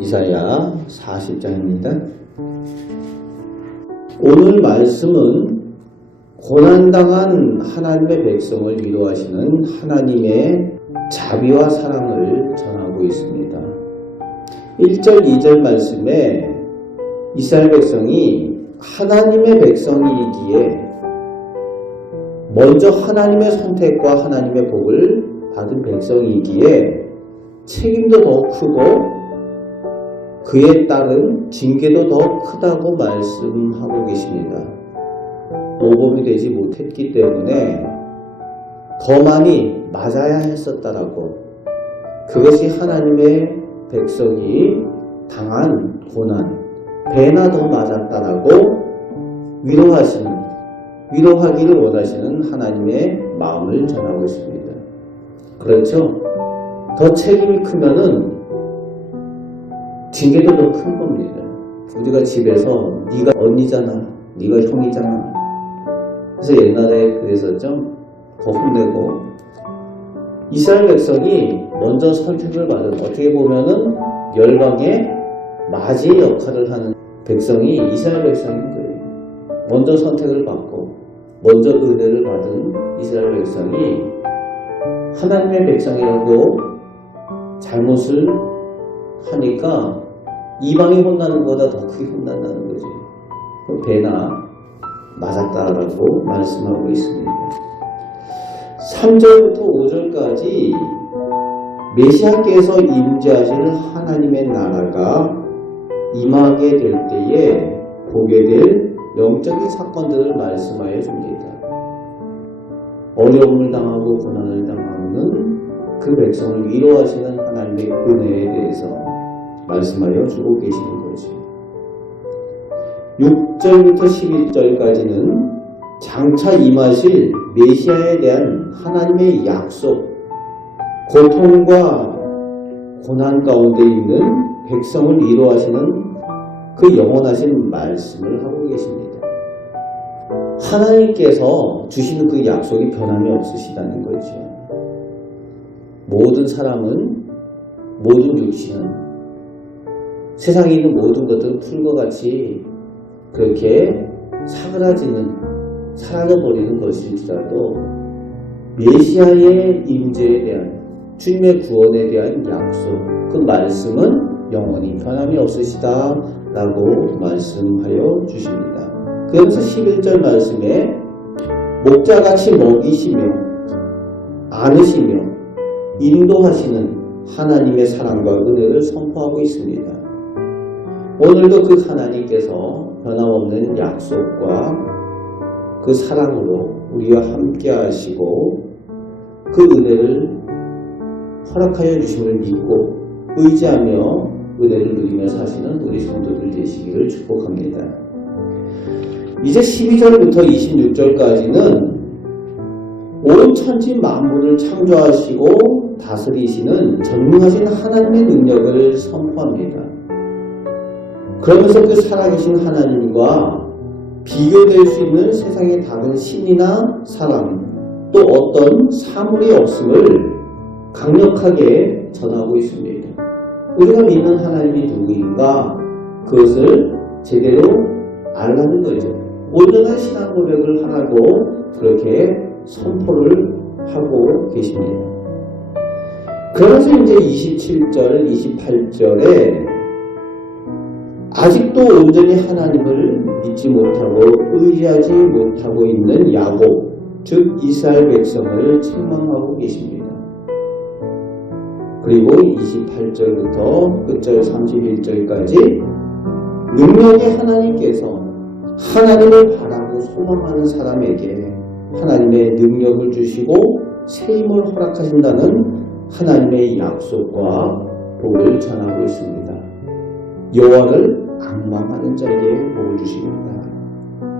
이사야 40장입니다. 오늘 말씀은 고난당한 하나님의 백성을 위로하시는 하나님의 자비와 사랑을 전하고 있습니다. 1절, 2절 말씀에 이스라엘 백성이 하나님의 백성이기에 먼저 하나님의 선택과 하나님의 복을 받은 백성이기에 책임도 더 크고 그에 따른 징계도 더 크다고 말씀하고 계십니다. 모범이 되지 못했기 때문에 더 많이 맞아야 했었다라고, 그것이 하나님의 백성이 당한 고난, 배나 더 맞았다라고 위로하기를 원하시는 하나님의 마음을 전하고 있습니다. 그렇죠? 더 책임이 크면은 징계도 더 큰 겁니다. 우리가 집에서 네가 언니잖아, 네가 형이잖아. 그래서 옛날에 그랬었죠. 더 혼내고. 이스라엘 백성이 먼저 선택을 받은, 어떻게 보면은 열방의 맞이 역할을 하는 백성이 이스라엘 백성인 거예요. 먼저 선택을 받고 먼저 은혜를 받은 이스라엘 백성이 하나님의 백성이라고 잘못을 하니까 이방이 혼나는 것보다 더 크게 혼난다는 거죠. 배나 맞았다라고 말씀하고 있습니다. 3절부터 5절까지 메시아께서 임재하실 하나님의 나라가 임하게 될 때에 보게 될 영적인 사건들을 말씀하여 줍니다. 어려움을 당하고 고난을 당하는 그 백성을 위로하시는 하나님의 은혜에 대해서 말씀하여 주고 계시는 거죠. 6절부터 11절까지는 장차 임하실 메시아에 대한 하나님의 약속, 고통과 고난 가운데 있는 백성을 위로하시는 그 영원하신 말씀을 하고 계십니다. 하나님께서 주시는 그 약속이 변함이 없으시다는 거죠. 모든 사람은, 모든 육신은 세상에 있는 모든 것들은 풀과 같이 그렇게 사라져버리는 것일지라도 메시아의 임재에 대한, 주님의 구원에 대한 약속, 그 말씀은 영원히 변함이 없으시다 라고 말씀하여 주십니다. 그러면서 11절 말씀에 목자같이 먹이시며 안으시며 인도하시는 하나님의 사랑과 은혜를 선포하고 있습니다. 오늘도 그 하나님께서 변함없는 약속과 그 사랑으로 우리와 함께 하시고 그 은혜를 허락하여 주심을 믿고 의지하며 은혜를 누리며 사시는 우리 성도들 되시기를 축복합니다. 이제 12절부터 26절까지는 온 천지 만물을 창조하시고 다스리시는 전능하신 하나님의 능력을 선포합니다. 그러면서 그 살아계신 하나님과 비교될 수 있는 세상의 다른 신이나 사람, 또 어떤 사물이 없음을 강력하게 전하고 있습니다. 우리가 믿는 하나님이 누구인가, 그것을 제대로 알라는 거죠. 온전한 신앙 고백을 하라고 그렇게 선포를 하고 계십니다. 그래서 이제 27절, 28절에 아직도 온전히 하나님을 믿지 못하고 의지하지 못하고 있는 야곱, 즉 이스라엘 백성을 책망하고 계십니다. 그리고 28절부터 끝절 31절까지 능력의 하나님께서 하나님을 바라고 소망하는 사람에게 하나님의 능력을 주시고 새 힘을 허락하신다는 하나님의 약속과 복을 전하고 있습니다. 여호와를 앙망하는 자에게 복을 주십니다.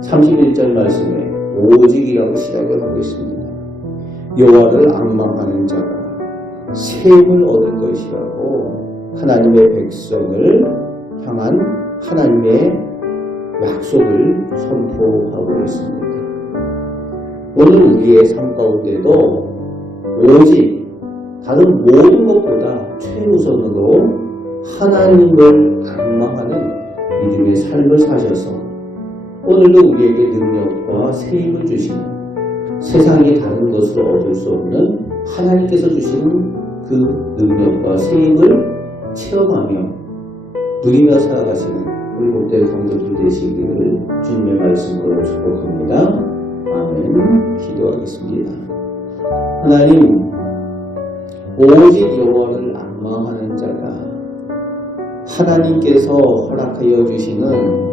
31절 말씀에 오직이라고 시작을 하고 있습니다. 여호와를 앙망하는 자가 새 힘을 얻을 것이라고 하나님의 백성을 향한 하나님의 약속을 선포하고 있습니다. 오늘 우리의 삶 가운데도 오직 다른 모든 것보다 최우선으로 하나님을 갈망하는 믿음의 삶을 사셔서 오늘도 우리에게 능력과 세임을 주시는, 세상이 다른 것으로 얻을 수 없는 하나님께서 주시는 그 능력과 세임을 체험하며 누리며 살아가시는 우리 복된 성도들 되시기를 주님의 말씀으로 축복합니다. 아멘. 기도하겠습니다. 하나님, 오직 여호와를 앙망하는 자가 하나님께서 허락하여 주시는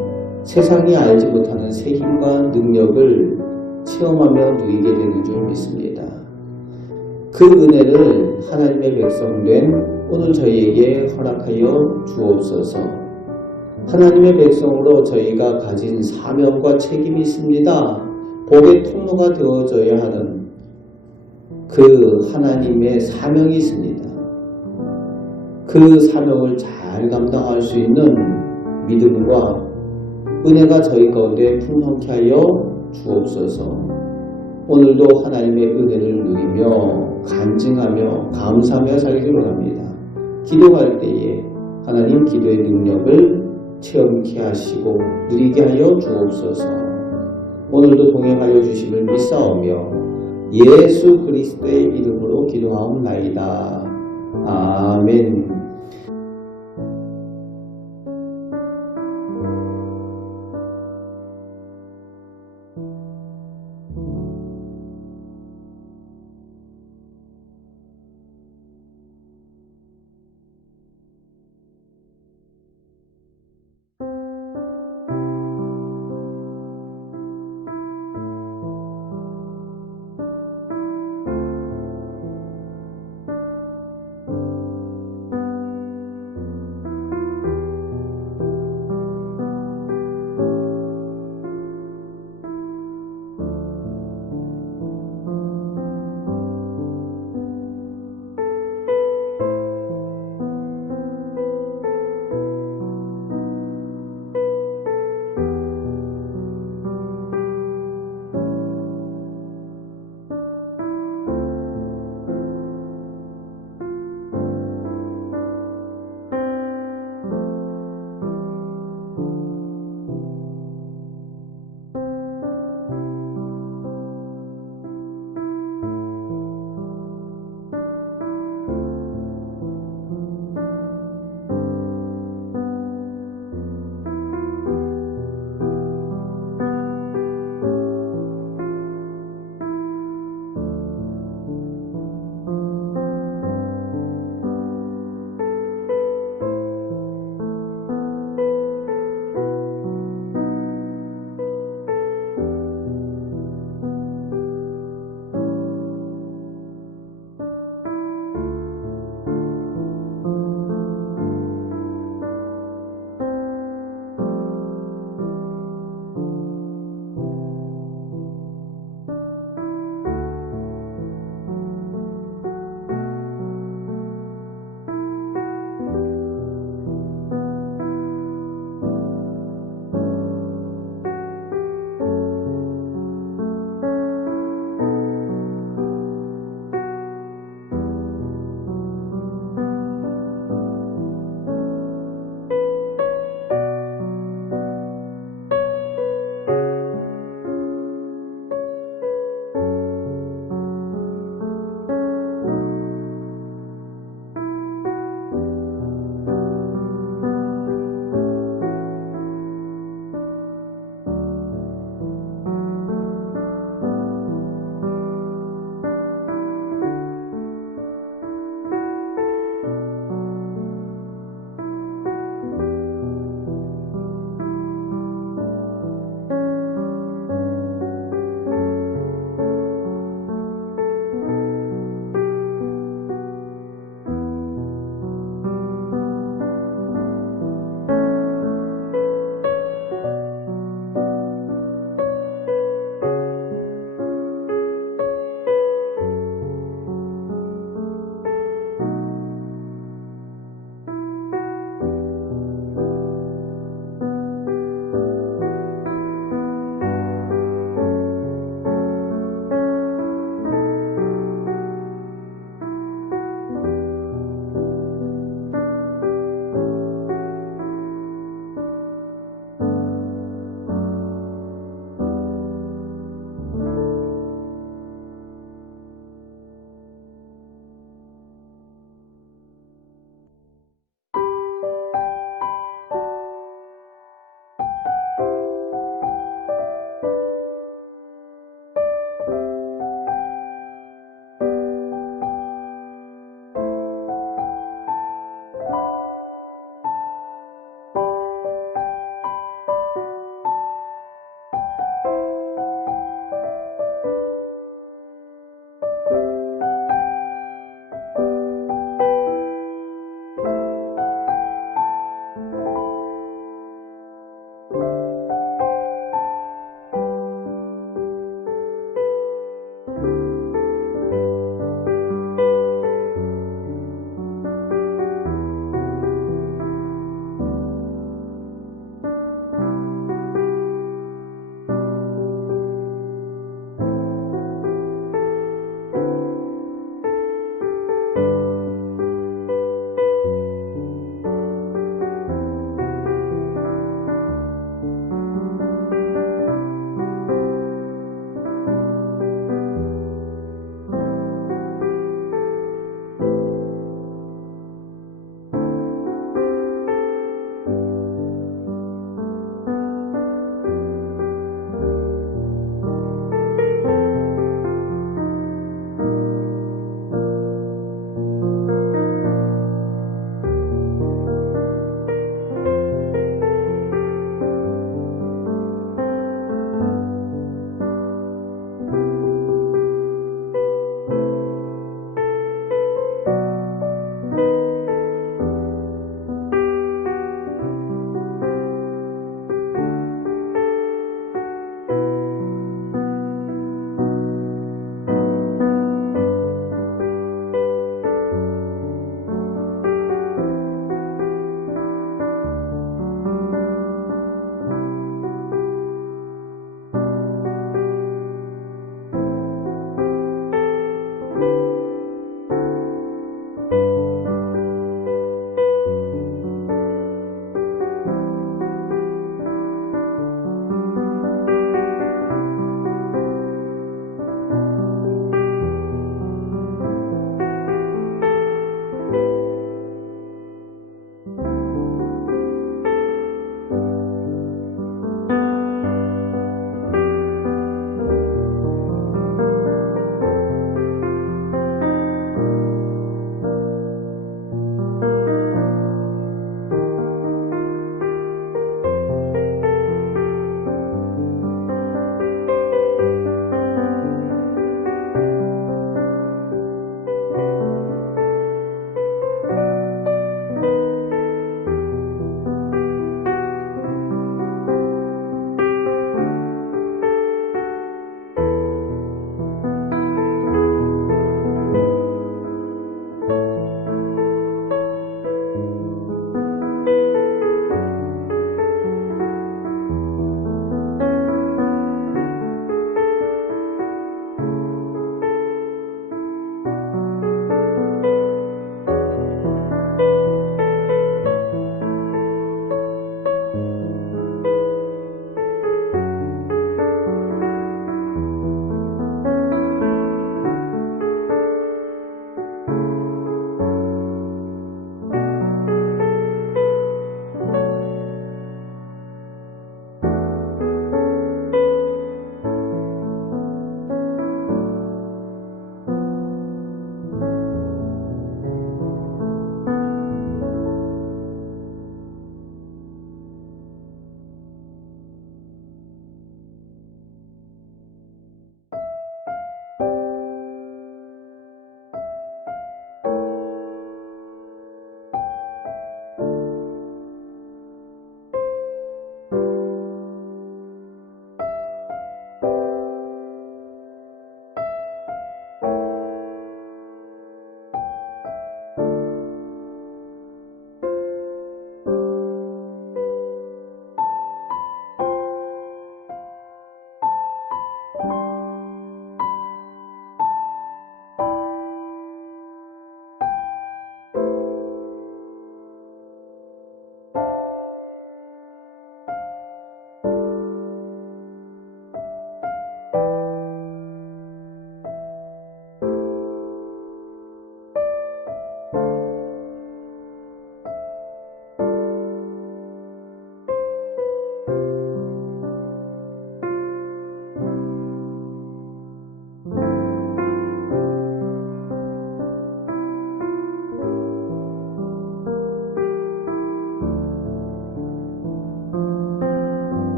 세상이 알지 못하는 새 힘과 능력을 체험하며 누리게 되는 줄 믿습니다. 그 은혜를 하나님의 백성된 오늘 저희에게 허락하여 주옵소서. 하나님의 백성으로 저희가 가진 사명과 책임이 있습니다. 복의 통로가 되어져야 하는 그 하나님의 사명이 있습니다. 그 사명을 잘 감당할 수 있는 믿음과 은혜가 저희 가운데 풍성케 하여 주옵소서. 오늘도 하나님의 은혜를 누리며 간증하며 감사하며 살기를 원합니다. 기도할 때에 하나님 기도의 능력을 체험케 하시고 누리게 하여 주옵소서. 오늘도 동행하여 주심을 믿사오며 예수 그리스도의 이름으로 기도하옵나이다. 아멘.